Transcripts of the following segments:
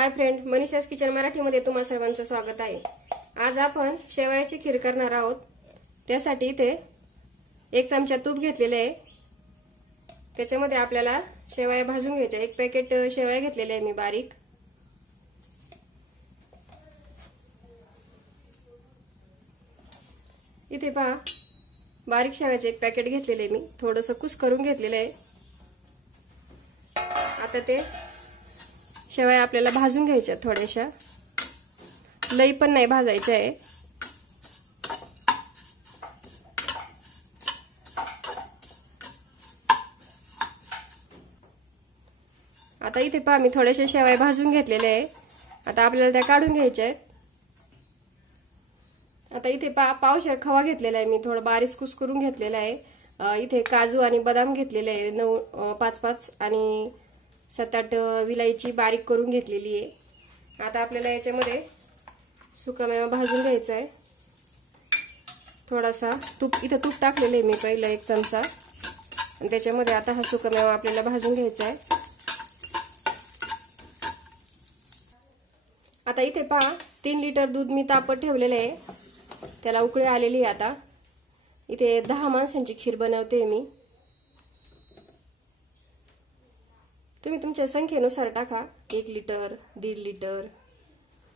Hi friend, मनीषास kitchen मराठीमध्ये तुम्हा सर्वांचं स्वागत आहे। आज आपण शेवयाची खीर करणार आहोत। त्यासाठी इथे 1 चमचा तूप घेतलेले आहे। त्याच्यामध्ये आपल्याला शेवया भाजून घ्यायच्या। 1 पॅकेट शेवया घेतलेले आहे मी बारीक। इथे पहा, बारीक शेवयाचे 1 पॅकेट घेतलेले मी, थोडंसं कुस करून घेतलेले आहे। आता ते शेवया आपल्याला भाजून घ्यायच्या थोड्याशा, लई पण नाही भाजायच्या आहे। आता इथे पहा, मी थोड्याशा शेवया भाजून घेतलेल्या आहे। आता आपल्याला त्या काढून घ्यायच्या आहेत। आता इथे पहा, पावशेर खवा घेतलेला आहे मी, थोडं बारीक कुस करून घेतलेला आहे। इथे काजू आणि बदाम घेतलेले आहे, 5-5 आणि 7-8 विलायची बारीक करून घेतलेली आहे। आता आपल्याला याच्यामध्ये सुकामेवा भाजून घ्यायचा आहे। थोडासा तूप, इथे तूप टाकलेले आहे मी पहिला 1 चमचा, आणि त्याच्यामध्ये आता हा सुकामेवा आपल्याला भाजून घ्यायचा आहे। आता इथे पहा, 3 लिटर दूध मी तापत ठेवलेले आहे, त्याला उकळी आलेली आहे। आता इथे 10 माणसांची खीर बनवते मी, तुम्ही तुमच्या संख्येनुसार टाका, 1 लिटर 1.5 लिटर।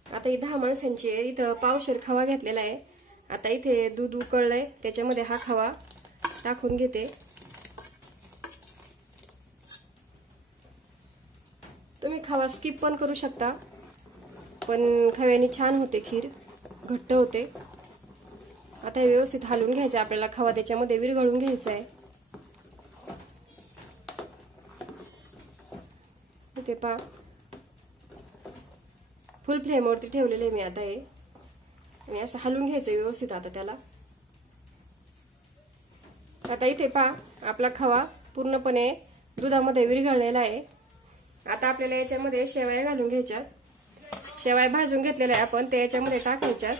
आता ही 10 माणसांची आहे। इथं पावशेर खवा घेतलेला आहे। आता इथे दूध उकळलंय, त्याच्यामध्ये हा खवा टाकून घेते। तुम्ही खवा स्किप पण करू शकता, पण खव्याने छान होते खीर, घट्ट होते। आता हे व्यवस्थित हलवून घ्यायचं आपल्याला, खवा त्याच्यामध्ये विरघळून घ्यायचा आहे। इथे पहा, फुल फ्लेम वरती ठेवलेले मी आता हे, आणि असं हलवून घ्यायचं व्यवस्थित आता त्याला। आता इथे पहा, आपला खवा पूर्णपणे दुधामध्ये विरघळलेला आहे। आता आपल्याला याच्यामध्ये शेवया घालून घ्यायच्या। शेवया भाजून घेतलेल्या आहे आपण, ते याच्यामध्ये टाकायच्या।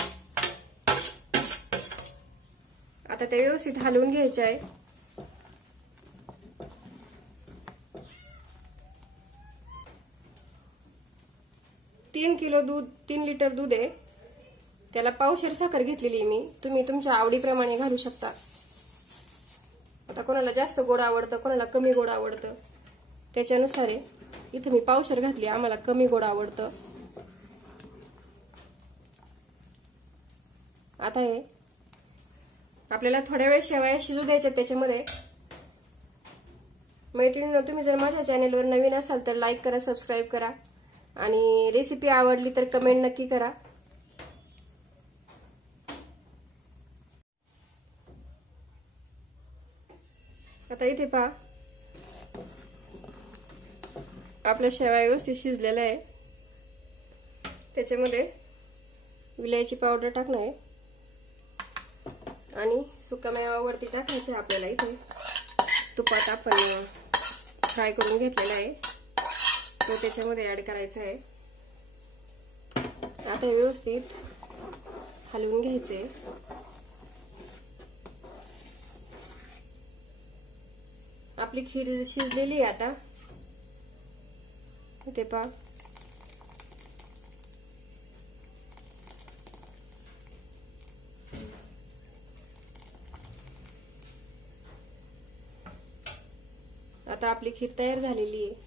आता ते व्यवस्थित हलवून घ्यायचे आहे। 3 लिटर दूध आहे, त्याला पावशेर साखर घेतलेली मी, तुम्ही तुमच्या आवडीप्रमाणे घालू शकता। आता कोणाला जास्त गोड आवडतं, कोणाला कमी गोड आवडतं, त्याच्यानुसार आहे। इथे मी पावशेर घातली, आम्हाला कमी गोड आवडतं। आता हे आपल्याला थोड्या वेळ शेवया शिजू द्यायच्या त्याच्यामध्ये। मैत्रिणींनो, तुम्ही जर माझ्या चॅनेलवर नवीन असाल तर लाईक करा, सबस्क्राईब करा, आणि रेसिपी आवडली तर कमेंट नक्की करा। आता इथे पहा, आपल्या शेवया व्यवस्थित शिजलेल्या आहे। त्याच्यामध्ये विलायची पावडर टाकणार आहे, आणि सुकामेवा वरती टाकायचं आहे आपल्याला। इथे तुपात आपण फ्राय करून घेतलेला आहे, तो त्याच्यामध्ये ऍड करायचा आहे। आता व्यवस्थित हलवून घ्यायचे। आपली खीर शिजलेली आहे। आता इथे पहा, आता आपली खीर तयार झालेली आहे।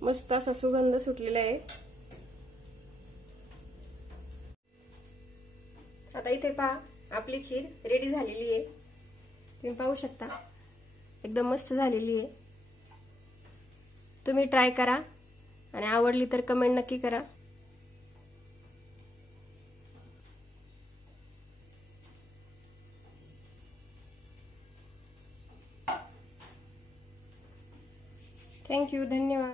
मस्त असा सुगंध सुटलेला आहे। आता इथे पहा, आपली खीर रेडी झालेली आहे, तुम्ही पाहू शकता, एकदम मस्त झालेली आहे। तुम्ही ट्राय करा, आणि आवडली तर कमेंट नक्की करा। थँक्यू, धन्यवाद।